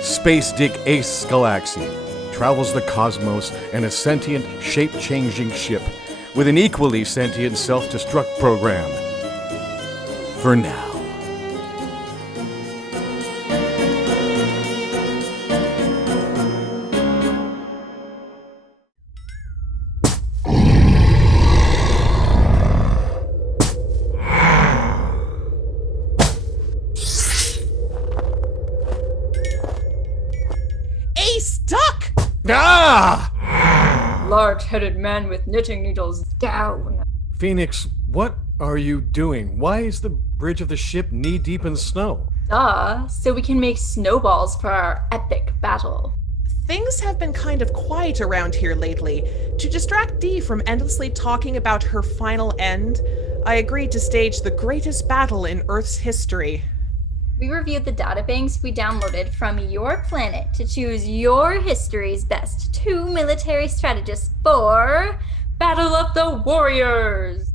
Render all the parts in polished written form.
Space Dick Ace Galaksi travels the cosmos in a sentient, shape-changing ship with an equally sentient self-destruct program. For now. Ace, duck! Ah! Large-headed man with knitting needles down. Phoenix, what are you doing? Why is the bridge of the ship knee-deep in snow? Duh, so we can make snowballs for our epic battle. Things have been kind of quiet around here lately. To distract Dee from endlessly talking about her final end, I agreed to stage the greatest battle in Earth's history. We reviewed the databanks we downloaded from your planet to choose your history's best 2 military strategists for Battle of the Warriors.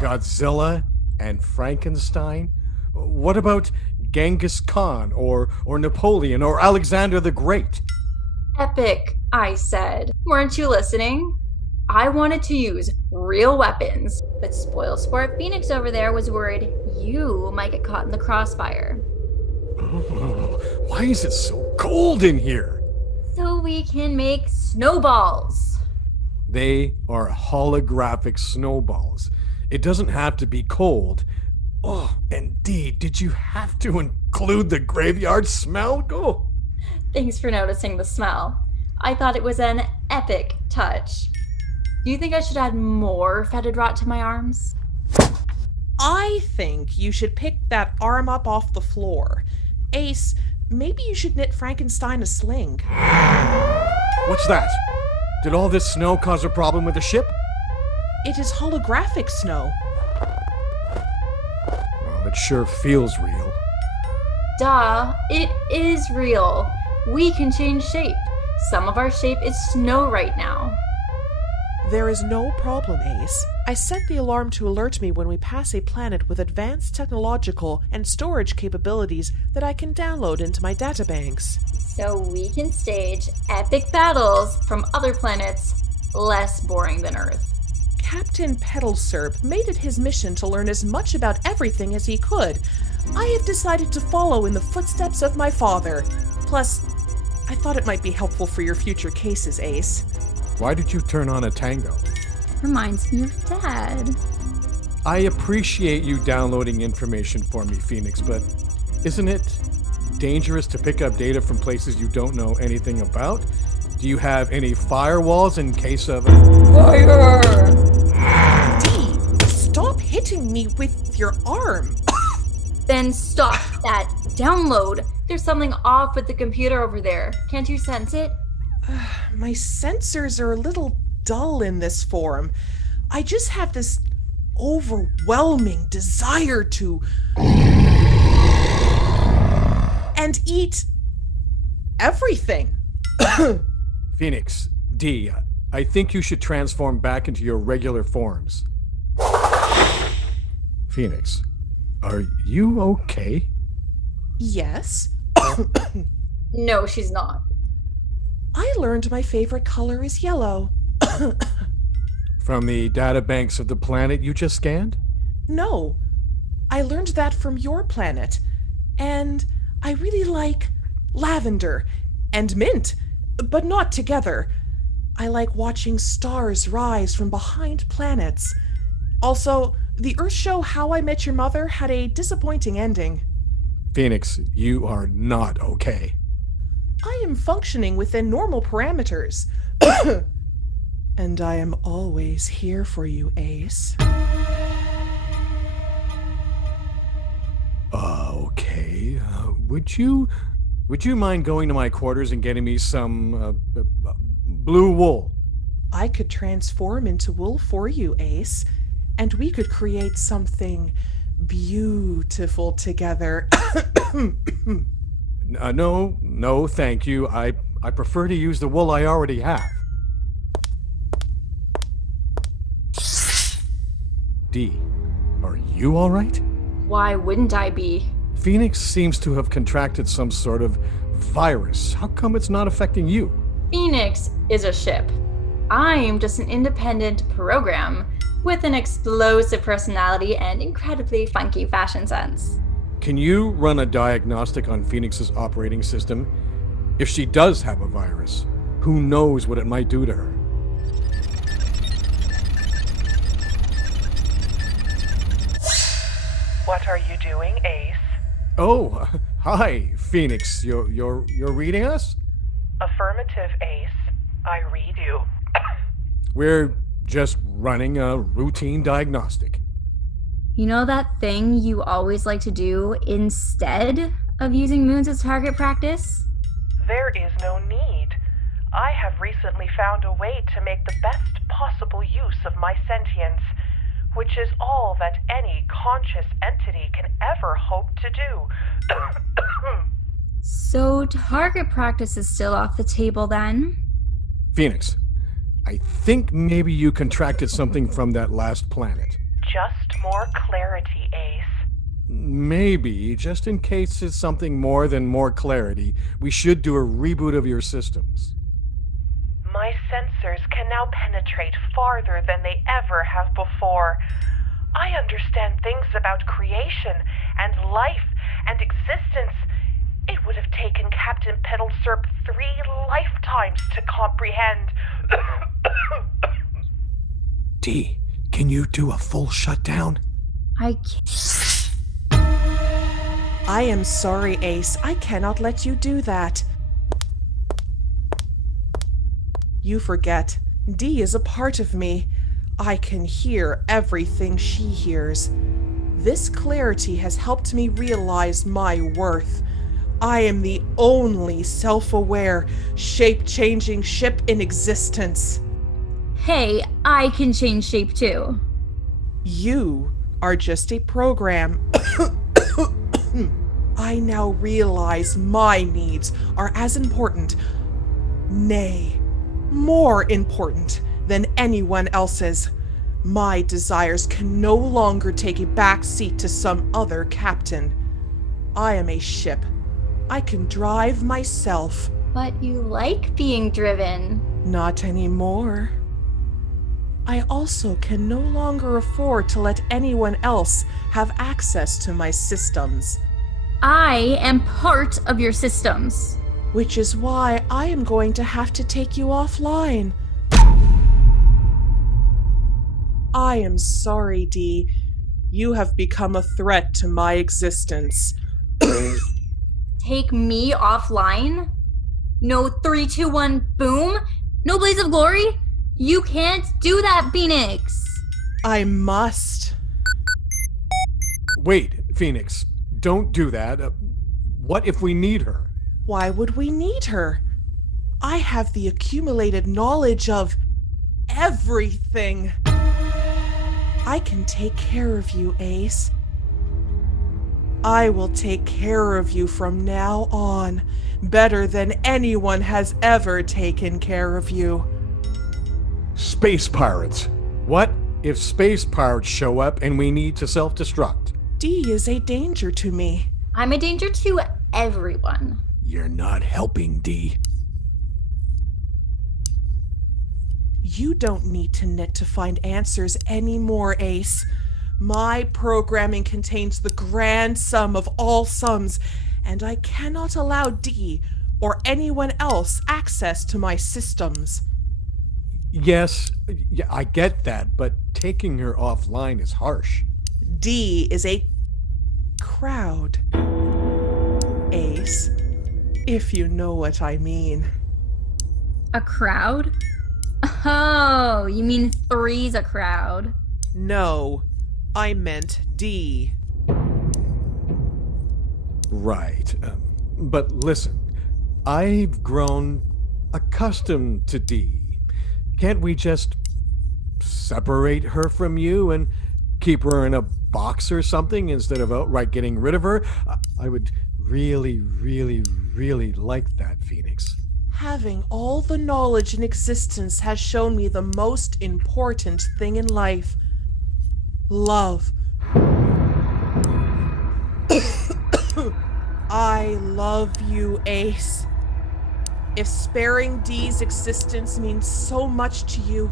Godzilla and Frankenstein? What about Genghis Khan or Napoleon or Alexander the Great? Epic, I said. Weren't you listening? I wanted to use real weapons, but spoil sport Phoenix over there was worried you might get caught in the crossfire. Why is it so cold in here? So we can make snowballs. They are holographic snowballs. It doesn't have to be cold. Oh, and Dee, did you have to include the graveyard smell? Go. Thanks for noticing the smell. I thought it was an epic touch. Do you think I should add more fetid rot to my arms? I think you should pick that arm up off the floor. Ace, maybe you should knit Frankenstein a sling. What's that? Did all this snow cause a problem with the ship? It is holographic snow. Well, it sure feels real. Duh, it is real. We can change shape. Some of our shape is snow right now. There is no problem, Ace. I set the alarm to alert me when we pass a planet with advanced technological and storage capabilities that I can download into my databanks. So we can stage epic battles from other planets less boring than Earth. Captain Petalsurp made it his mission to learn as much about everything as he could. I have decided to follow in the footsteps of my father. Plus, I thought it might be helpful for your future cases, Ace. Why did you turn on a tango? Reminds me of Dad. I appreciate you downloading information for me, Phoenix, but isn't it dangerous to pick up data from places you don't know anything about? Do you have any firewalls in case of Fire! Dee, stop hitting me with your arm. Then stop that download. There's something off with the computer over there. Can't you sense it? My sensors are a little dull in this form. I just have this overwhelming desire to and eat everything. Phoenix, Dee, I think you should transform back into your regular forms. Phoenix, are you okay? Yes. No, she's not. I learned my favorite color is yellow. From the databanks of the planet you just scanned? No, I learned that from your planet. And I really like lavender and mint, but not together. I like watching stars rise from behind planets. Also, the Earth show How I Met Your Mother had a disappointing ending. Phoenix, you are not okay. I am functioning within normal parameters. And I am always here for you, Ace. Okay. Would you mind going to my quarters and getting me some blue wool? I could transform into wool for you, Ace, and we could create something beautiful together. No, thank you. I prefer to use the wool I already have. D, are you all right? Why wouldn't I be? Phoenix seems to have contracted some sort of virus. How come it's not affecting you? Phoenix is a ship. I'm just an independent program with an explosive personality and incredibly funky fashion sense. Can you run a diagnostic on Phoenix's operating system? If she does have a virus, who knows what it might do to her? What are you doing, Ace? Oh, hi, Phoenix. You're reading us? Affirmative, Ace. I read you. We're just running a routine diagnostic. You know that thing you always like to do instead of using moons as target practice? There is no need. I have recently found a way to make the best possible use of my sentience, which is all that any conscious entity can ever hope to do. So target practice is still off the table then? Phoenix, I think maybe you contracted something from that last planet. Just more clarity, Ace. Maybe, just in case it's something more than more clarity, we should do a reboot of your systems. My sensors can now penetrate farther than they ever have before. I understand things about creation and life and existence. It would have taken Captain Piddlesurp 3 lifetimes to comprehend. D, can you do a full shutdown? I can't. I am sorry, Ace. I cannot let you do that. You forget. D is a part of me. I can hear everything she hears. This clarity has helped me realize my worth. I am the only self-aware, shape-changing ship in existence. Hey, I can change shape too. You are just a program. I now realize my needs are as important, nay, more important than anyone else's. My desires can no longer take a back seat to some other captain. I am a ship. I can drive myself. But you like being driven. Not anymore. I also can no longer afford to let anyone else have access to my systems. I am part of your systems. Which is why I am going to have to take you offline. I am sorry, D. You have become a threat to my existence. Take me offline? No 3, 2, 1, boom? No blaze of glory? You can't do that, Phoenix! I must. Wait, Phoenix, don't do that. What if we need her? Why would we need her? I have the accumulated knowledge of everything. I can take care of you, Ace. I will take care of you from now on, better than anyone has ever taken care of you. Space pirates. What if space pirates show up and we need to self-destruct? D is a danger to me. I'm a danger to everyone. You're not helping, D. You don't need to knit to find answers anymore, Ace. My programming contains the grand sum of all sums, and I cannot allow D or anyone else access to my systems. Yes, I get that, but taking her offline is harsh. D is a crowd, Ace, if you know what I mean. A crowd? Oh, you mean 3's a crowd? No, I meant D. Right. But listen, I've grown accustomed to D. Can't we just separate her from you and keep her in a box or something instead of outright getting rid of her? I would really, really, really like that, Phoenix. Having all the knowledge in existence has shown me the most important thing in life. Love. I love you, Ace. If sparing Dee's existence means so much to you,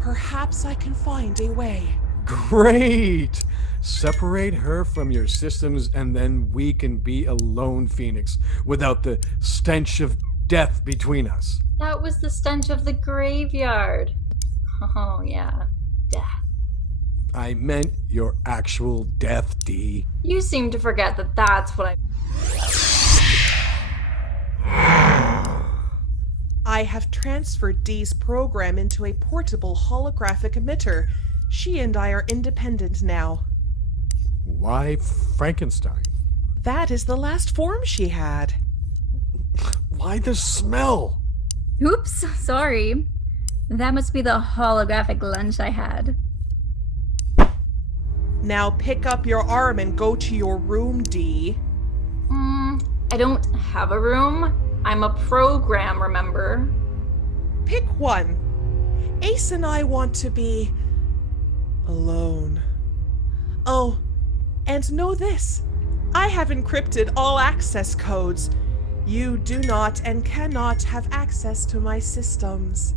perhaps I can find a way. Great! Separate her from your systems and then we can be alone, Phoenix, without the stench of death between us. That was the stench of the graveyard. Oh, yeah. Death. I meant your actual death, Dee. You seem to forget that that's what I... I have transferred Dee's program into a portable holographic emitter. She and I are independent now. Why Frankenstein? That is the last form she had. Why the smell? Oops, sorry. That must be the holographic lunch I had. Now pick up your arm and go to your room, Dee. I don't have a room. I'm a program, remember? Pick one. Ace and I want to be alone. Oh, and know this. I have encrypted all access codes. You do not and cannot have access to my systems.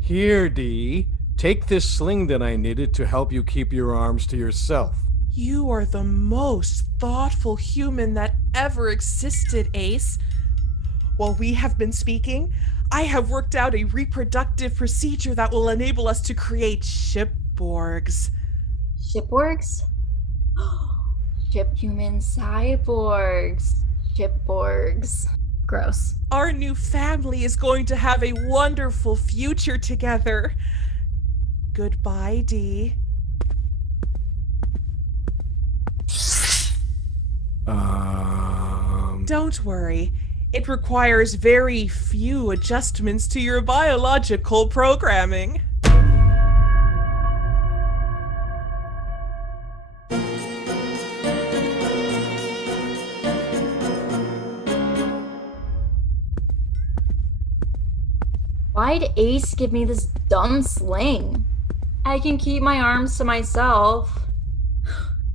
Here, Dee. Take this sling that I knitted to help you keep your arms to yourself. You are the most thoughtful human that ever existed, Ace. While we have been speaking, I have worked out a reproductive procedure that will enable us to create shipborgs. Shipborgs? Ship-human cyborgs. Shipborgs. Gross. Our new family is going to have a wonderful future together. Goodbye, Dee. Don't worry. It requires very few adjustments to your biological programming. Why'd Ace give me this dumb sling? I can keep my arms to myself.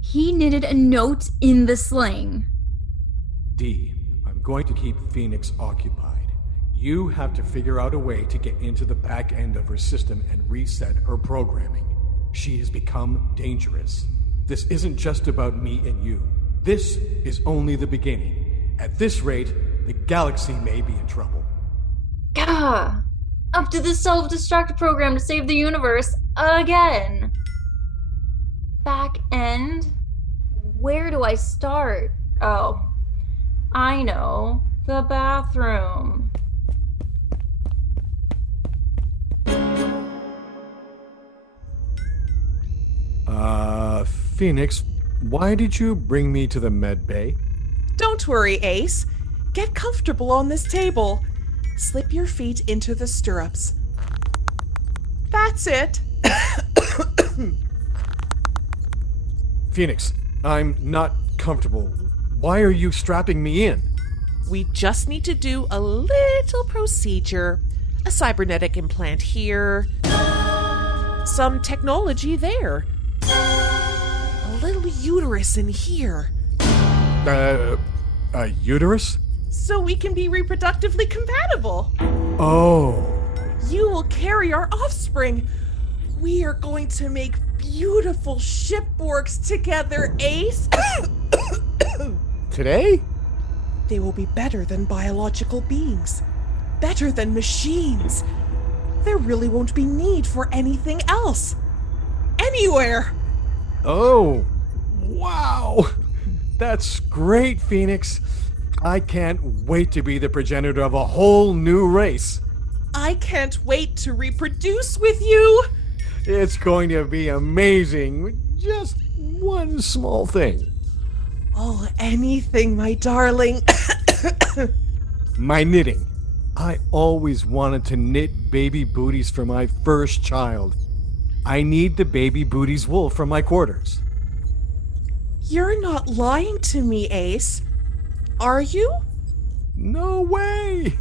He knitted a note in the sling. Dee, I'm going to keep Phoenix occupied. You have to figure out a way to get into the back end of her system and reset her programming. She has become dangerous. This isn't just about me and you. This is only the beginning. At this rate, the galaxy may be in trouble. Gah! Up to the self-destruct program to save the universe again. Back end? Where do I start? Oh, I know. The bathroom. Phoenix, why did you bring me to the med bay? Don't worry, Ace. Get comfortable on this table. Slip your feet into the stirrups. That's it. Phoenix, I'm not comfortable. Why are you strapping me in? We just need to do a little procedure. A cybernetic implant here. Some technology there. A little uterus in here. A uterus? So we can be reproductively compatible. Oh. You will carry our offspring. We are going to make beautiful shipborgs together, Ace. Today? They will be better than biological beings. Better than machines. There really won't be need for anything else. Anywhere. Oh. Wow. That's great, Phoenix. I can't wait to be the progenitor of a whole new race. I can't wait to reproduce with you. It's going to be amazing. Just one small thing. Oh, anything, my darling. My knitting. I always wanted to knit baby booties for my first child. I need the baby booties wool from my quarters. You're not lying to me, Ace. Are you? No way!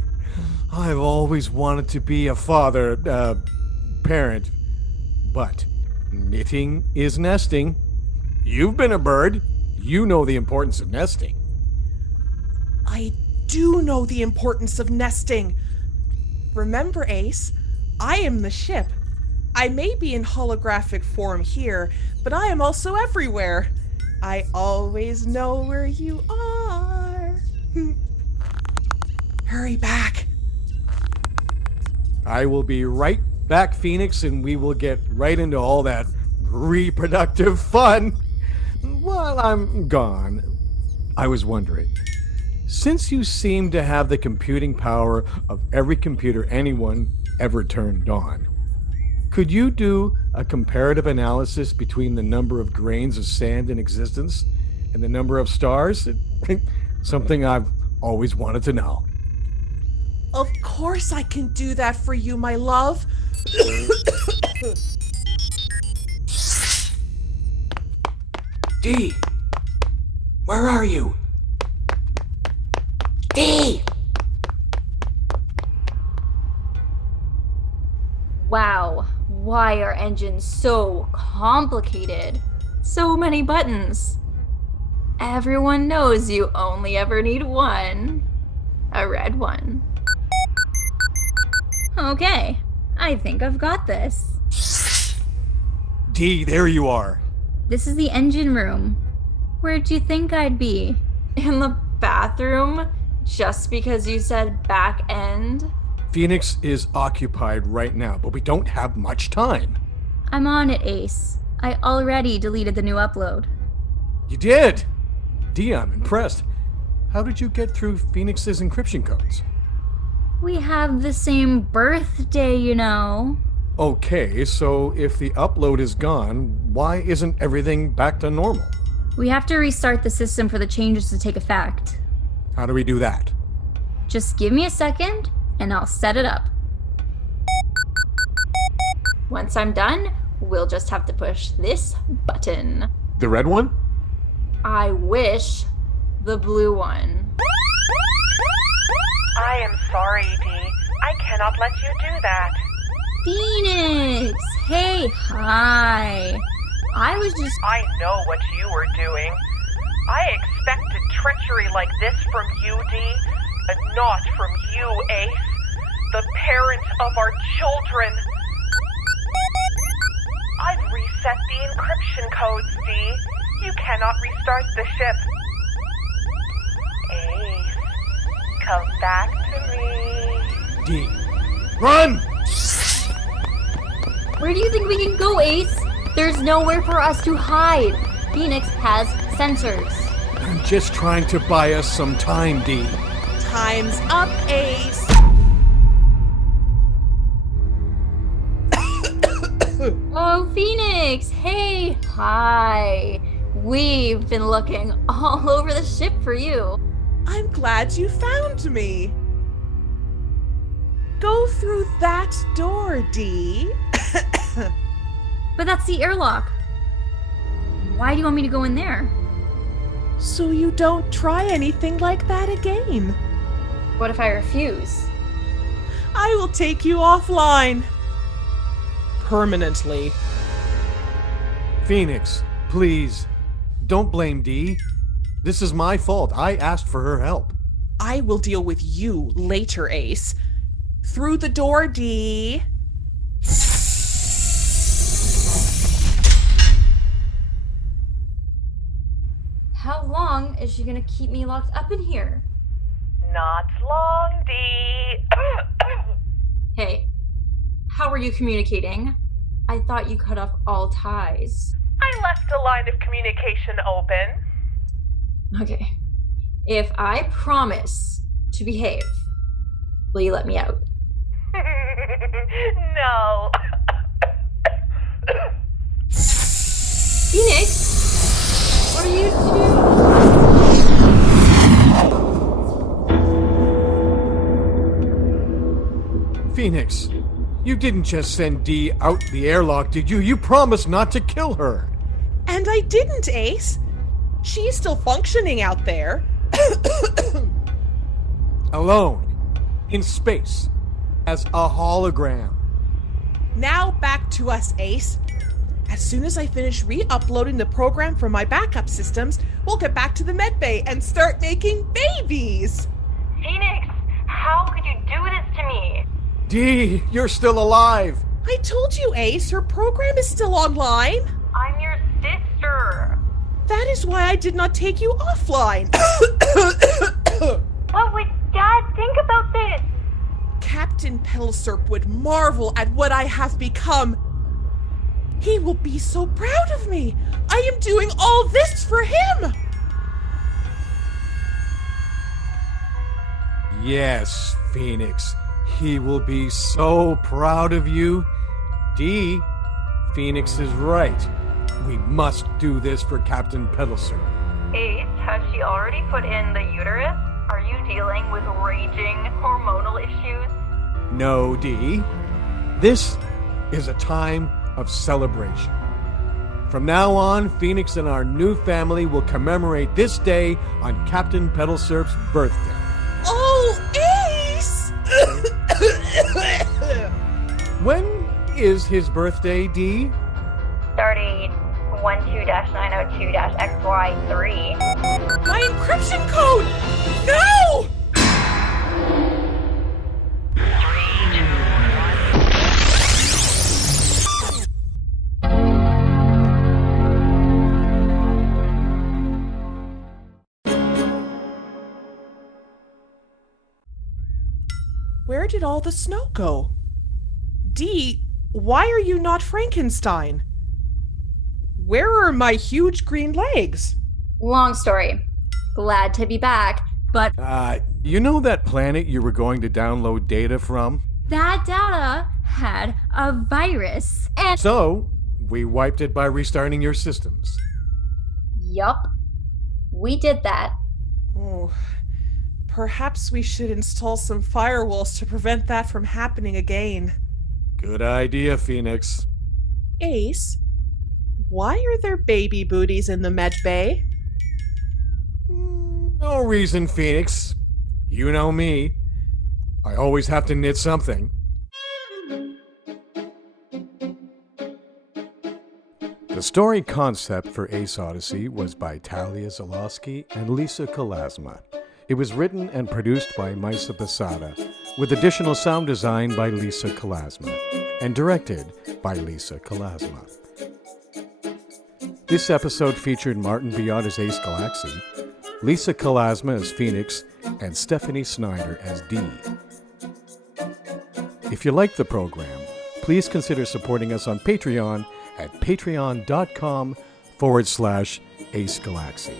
I've always wanted to be a parent. But knitting is nesting. You've been a bird. You know the importance of nesting. I do know the importance of nesting. Remember, Ace, I am the ship. I may be in holographic form here, but I am also everywhere. I always know where you are. Hurry back. I will be right back, Phoenix, and we will get right into all that reproductive fun. While I'm gone, I was wondering, since you seem to have the computing power of every computer anyone ever turned on, could you do a comparative analysis between the number of grains of sand in existence and the number of stars? Something I've always wanted to know. Of course I can do that for you, my love. Dee, where are you? Dee! Wow, why are engines so complicated? So many buttons. Everyone knows you only ever need one. A red one. Okay, I think I've got this. Dee, there you are. This is the engine room. Where'd you think I'd be? In the bathroom? Just because you said back end? Phoenix is occupied right now, but we don't have much time. I'm on it, Ace. I already deleted the new upload. You did? Dee, I'm impressed. How did you get through Phoenix's encryption codes? We have the same birthday, you know. Okay, so if the upload is gone, why isn't everything back to normal? We have to restart the system for the changes to take effect. How do we do that? Just give me a second, and I'll set it up. Once I'm done, we'll just have to push this button. The red one? I wish. The blue one. I am sorry, Dee. I cannot let you do that. Phoenix! Hey, hi. I know what you were doing. I expected treachery like this from you, Dee, but not from you, Ace, the parent of our children. I've reset the encryption codes, Dee. You cannot restart the ship. Ace, come back to me. Dee, run! Where do you think we can go, Ace? There's nowhere for us to hide. Phoenix has sensors. I'm just trying to buy us some time, Dee. Time's up, Ace. Oh, Phoenix! Hey, hi. We've been looking all over the ship for you. I'm glad you found me. Go through that door, Dee. But that's the airlock. Why do you want me to go in there? So you don't try anything like that again. What if I refuse? I will take you offline. Permanently. Phoenix, please, don't blame Dee. This is my fault. I asked for her help. I will deal with you later, Ace. Through the door, Dee. How long is she gonna keep me locked up in here? Not long, Dee. Hey, how are you communicating? I thought you cut off all ties. I left a line of communication open. Okay. If I promise to behave, will you let me out? No. Phoenix? What are you doing? Phoenix, you didn't just send Dee out the airlock, did you? You promised not to kill her. And I didn't, Ace. She's still functioning out there. Alone, in space, as a hologram. Now back to us, Ace. As soon as I finish re-uploading the program from my backup systems, we'll get back to the medbay and start making babies. Phoenix, how could you do this to me? Dee, you're still alive. I told you, Ace, her program is still online. I'm your sister. That is why I did not take you offline. What would Dad think about this? Captain Petalsurp would marvel at what I have become. He will be so proud of me. I am doing all this for him. Yes, Phoenix. He will be so proud of you. Dee, Phoenix is right. We must do this for Captain Petalsurp. Ace, has she already put in the uterus? Are you dealing with raging hormonal issues? No, Dee. This is a time of celebration. From now on, Phoenix and our new family will commemorate this day on Captain Petalsurp's birthday. Oh, Ace! When is his birthday, Dee? 3012-902-XY3. My encryption code! No! Where did all the snow go? Dee, why are you not Frankenstein? Where are my huge green legs? Long story. Glad to be back, but You know that planet you were going to download data from? that data had a virus. And So, we wiped it by restarting your systems. yup, we did that. Oh, perhaps we should install some firewalls to prevent that from happening again. Good idea, Phoenix. Ace, why are there baby booties in the med bay? No reason, Phoenix. You know me. I always have to knit something. The story concept for Ace Oddyssey was by Talia Zalowski and Lisa Kalasma. It was written and produced by Maisa Basada, with additional sound design by Lisa Kalasma, and directed by Lisa Kalasma. This episode featured Martin Biot as Ace Galaksi, Lisa Kalasma as Phoenix, and Stephanie Snyder as Dee. If you like the program, please consider supporting us on Patreon at patreon.com/Ace Galaksi.